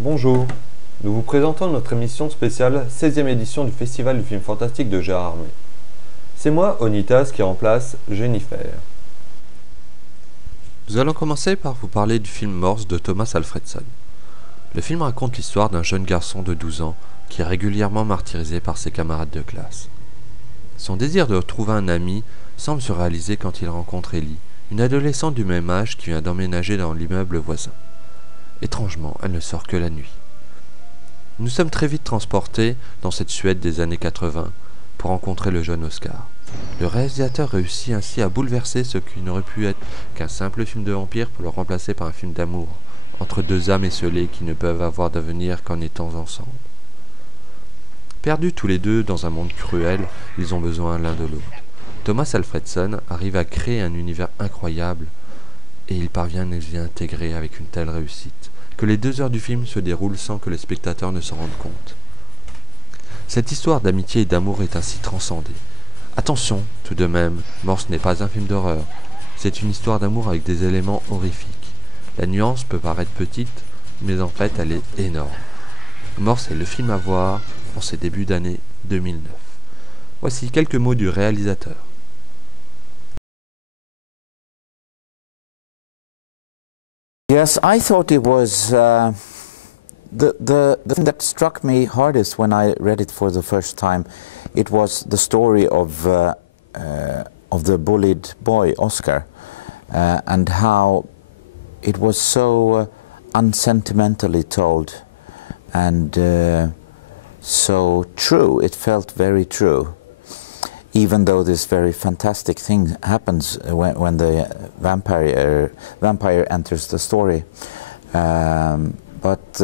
Bonjour, nous vous présentons notre émission spéciale 16e édition du Festival du film fantastique de Gérard Armé. C'est moi, Onitas, qui remplace Jennifer. Nous allons commencer par vous parler du film Morse de Thomas Alfredson. Le film raconte l'histoire d'un jeune garçon de 12 ans qui est régulièrement martyrisé par ses camarades de classe. Son désir de retrouver un ami semble se réaliser quand il rencontre Ellie, une adolescente du même âge qui vient d'emménager dans l'immeuble voisin. Étrangement, elle ne sort que la nuit. Nous sommes très vite transportés dans cette Suède des années 80 pour rencontrer le jeune Oscar. Le réalisateur réussit ainsi à bouleverser ce qui n'aurait pu être qu'un simple film de vampire pour le remplacer par un film d'amour, entre deux âmes esseulées qui ne peuvent avoir d'avenir qu'en étant ensemble. Perdus tous les deux dans un monde cruel, ils ont besoin l'un de l'autre. Thomas Alfredson arrive à créer un univers incroyable et il parvient à les intégrer avec une telle réussite que les 2 heures du film se déroulent sans que les spectateurs ne s'en rendent compte. Cette histoire d'amitié et d'amour est ainsi transcendée. Attention, tout de même, Morse n'est pas un film d'horreur. C'est une histoire d'amour avec des éléments horrifiques. La nuance peut paraître petite, mais en fait elle est énorme. Morse est le film à voir en ces débuts d'année 2009. Voici quelques mots du réalisateur. Yes, I thought it was the thing that struck me hardest when I read it for the first time. It was the story of the bullied boy Oscar, and how it was so unsentimentally told, and so true. It felt very true. Even though this very fantastic thing happens when the vampire enters the story, but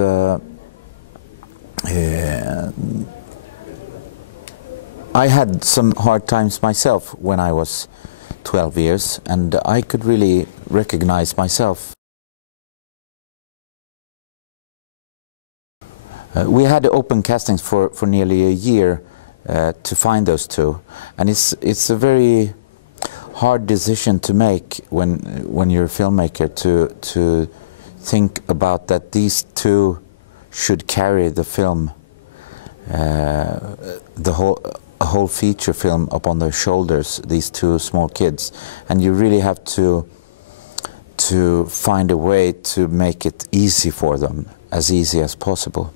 I had some hard times myself when I was 12 years, and I could really recognize myself. We had open castings for nearly a year to find those two, and it's a very hard decision to make when you're a filmmaker to think about that these two should carry the film, the whole feature film up on their shoulders, these two small kids, and you really have to find a way to make it easy for them, as easy as possible.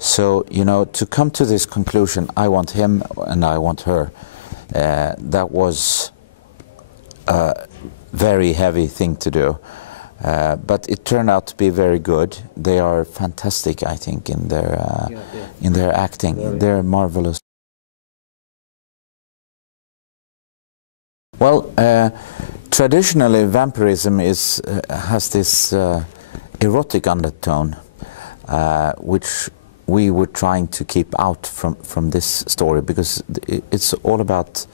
So, you know, to come to this conclusion, I want him and I want her, that was a very heavy thing to do. But it turned out to be very good. They are fantastic, I think, in their acting. Very. They're marvelous. Well, traditionally, vampirism has this erotic undertone, which we were trying to keep out from this story, because it's all about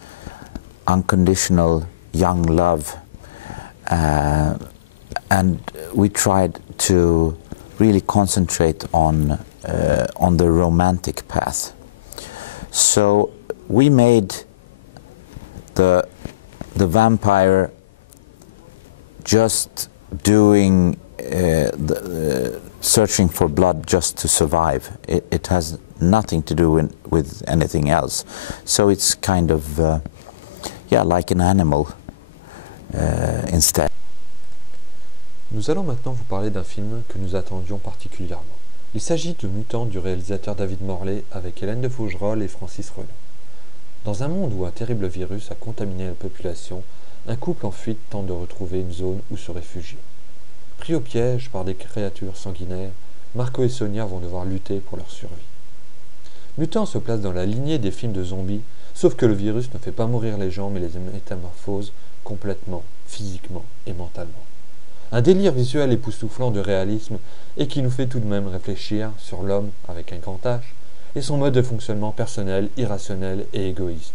unconditional young love, and we tried to really concentrate on the romantic path. So we made the vampire just doing searching for blood just to survive. It has nothing to do with anything else. So it's kind of, yeah, like an animal instead. Nous allons maintenant vous parler d'un film que nous attendions particulièrement. Il s'agit de Mutant du réalisateur David Morley avec Hélène de Fougerolles et Francis Rollin. Dans un monde où un terrible virus a contaminé la population, un couple en fuite tente de retrouver une zone où se réfugier. Pris au piège par des créatures sanguinaires, Marco et Sonia vont devoir lutter pour leur survie. Mutant se place dans la lignée des films de zombies, sauf que le virus ne fait pas mourir les gens mais les métamorphose complètement, physiquement et mentalement. Un délire visuel époustouflant de réalisme et qui nous fait tout de même réfléchir sur l'homme avec un grand H et son mode de fonctionnement personnel, irrationnel et égoïste.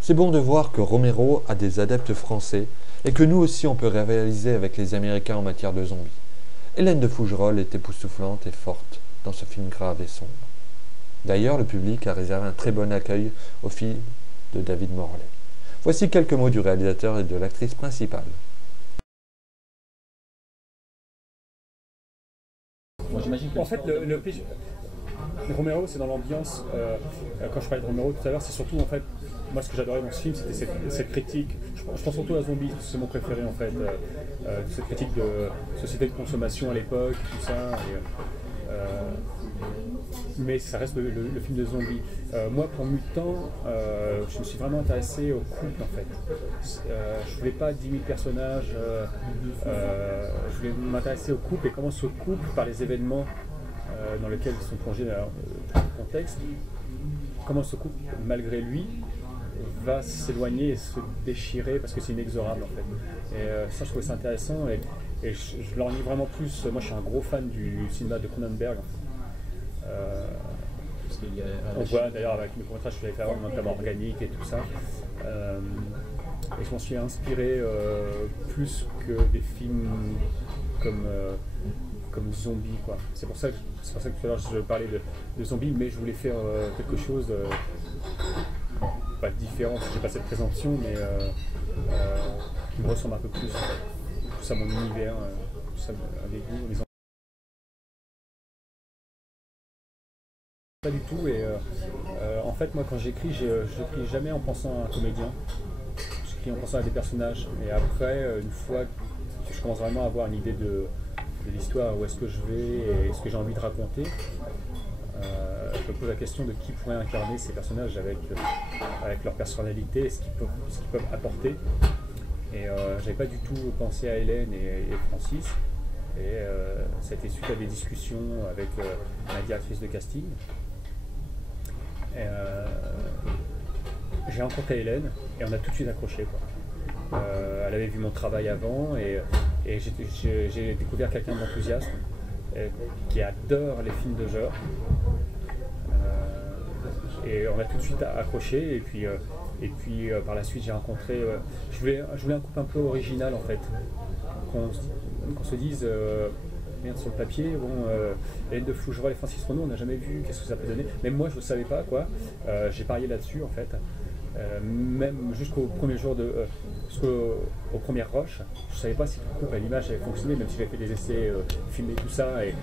C'est bon de voir que Romero a des adeptes français et que nous aussi on peut réaliser avec les Américains en matière de zombies. Hélène de Fougerolles est époustouflante et forte dans ce film grave et sombre. D'ailleurs, le public a réservé un très bon accueil au film de David Morley. Voici quelques mots du réalisateur et de l'actrice principale. Bon, j'imagine que En fait, Romero, c'est dans l'ambiance. Quand je parlais de Romero tout à l'heure, c'est surtout en fait, moi ce que j'adorais dans ce film, c'était cette critique. Je pense surtout à Zombie, c'est mon préféré en fait. Cette critique de société de consommation à l'époque, tout ça. Mais ça reste le film de Zombie. Moi, pour Mutant, je me suis vraiment intéressé au couple en fait. Je voulais pas 10 000 personnages. Je voulais m'intéresser au couple et comment ce couple, par les événements dans lesquels ils sont plongés dans le contexte, comment ce couple, malgré lui, va s'éloigner et se déchirer parce que c'est inexorable en fait. Et ça, je trouvais ça intéressant et je leur lis vraiment plus. Moi, je suis un gros fan du cinéma de Cronenberg. On voit d'ailleurs avec mes courts-métrages que j'avais fait avant, notamment Organique et tout ça. Et je m'en suis inspiré plus que des films comme Zombie, quoi. C'est pour ça que tout à l'heure je parlais de Zombie, mais je voulais faire quelque chose pas différent, j'ai pas cette présomption, mais qui me ressemble un peu plus à mon univers, plus à mes goûts, mes pas du tout. Et en fait, moi quand j'écris, je n'écris jamais en pensant à un comédien, j'écris en pensant à des personnages. Et après, une fois que je commence vraiment à avoir une idée de l'histoire, où est-ce que je vais et ce que j'ai envie de raconter, je me pose la question de qui pourrait incarner ces personnages avec leur personnalité et ce qu'ils peuvent apporter. Et j'avais pas du tout pensé à Hélène et Francis. Et ça a été suite à des discussions avec ma directrice de casting. J'ai rencontré Hélène et on a tout de suite accroché, quoi. Elle avait vu mon travail avant et j'ai découvert quelqu'un d'enthousiaste qui adore les films de genre. Et on a tout de suite accroché et puis par la suite j'ai rencontré. Je voulais un couple un peu original en fait. Qu'on se dise merde, sur le papier, bon, Hélène de Fougerolles et Francis Renaud, on n'a jamais vu, qu'est-ce que ça peut donner. Même moi je ne savais pas quoi. J'ai parié là-dessus en fait. Même jusqu'au premier jour aux premières rushs, je ne savais pas si le couple à l'image avait fonctionné, même si j'avais fait des essais filmés tout ça, et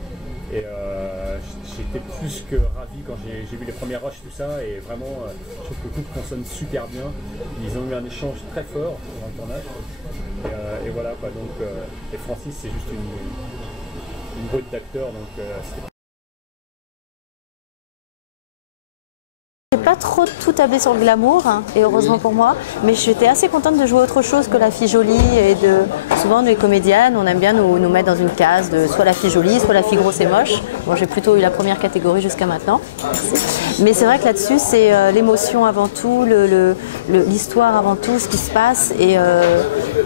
j'étais plus que ravi quand j'ai vu les premières rushs tout ça, et vraiment je trouve que le couple fonctionne super bien. Ils ont eu un échange très fort dans le tournage, et voilà quoi. Donc et Francis c'est juste une brute d'acteur, donc c'était pas trop tout tablé sur le glamour, hein, et heureusement pour moi, mais j'étais assez contente de jouer autre chose que la fille jolie. Et souvent les comédiennes, on aime bien nous mettre dans une case de soit la fille jolie, soit la fille grosse et moche. Bon, j'ai plutôt eu la première catégorie jusqu'à maintenant. Merci. Mais c'est vrai que là-dessus, c'est l'émotion avant tout, l'histoire avant tout, ce qui se passe. Et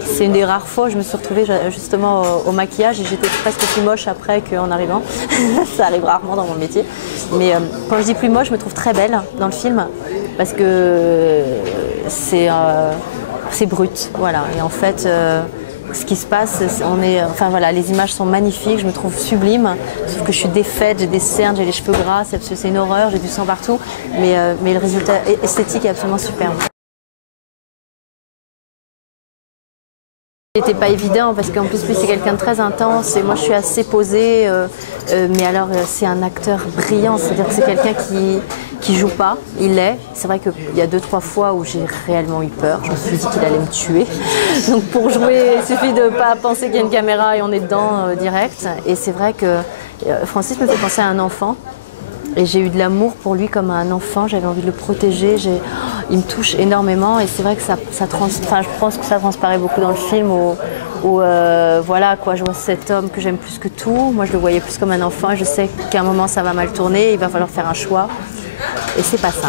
c'est une des rares fois où je me suis retrouvée justement au maquillage et j'étais presque plus moche après qu'en arrivant. Ça arrive rarement dans mon métier. Mais quand je dis plus moche, je me trouve très belle dans le film parce que c'est brut, voilà. Et en fait, ce qui se passe, enfin voilà, les images sont magnifiques, je me trouve sublime, sauf que je suis défaite, j'ai des cernes, j'ai les cheveux gras, c'est une horreur, j'ai du sang partout, mais le résultat esthétique est absolument superbe. C'était pas évident parce qu'en plus lui c'est quelqu'un de très intense et moi je suis assez posée, mais alors c'est un acteur brillant, c'est-à-dire que c'est quelqu'un qui joue pas, il l'est. C'est vrai qu'il y a 2-3 fois où j'ai réellement eu peur, je me suis dit qu'il allait me tuer. Donc pour jouer, il suffit de pas penser qu'il y a une caméra et on est dedans direct. Et c'est vrai que Francis me fait penser à un enfant. Et j'ai eu de l'amour pour lui comme un enfant, j'avais envie de le protéger, il me touche énormément et c'est vrai que je pense que ça transparaît beaucoup dans le film où voilà quoi, je vois cet homme que j'aime plus que tout, moi je le voyais plus comme un enfant et je sais qu'à un moment ça va mal tourner, il va falloir faire un choix et c'est pas simple.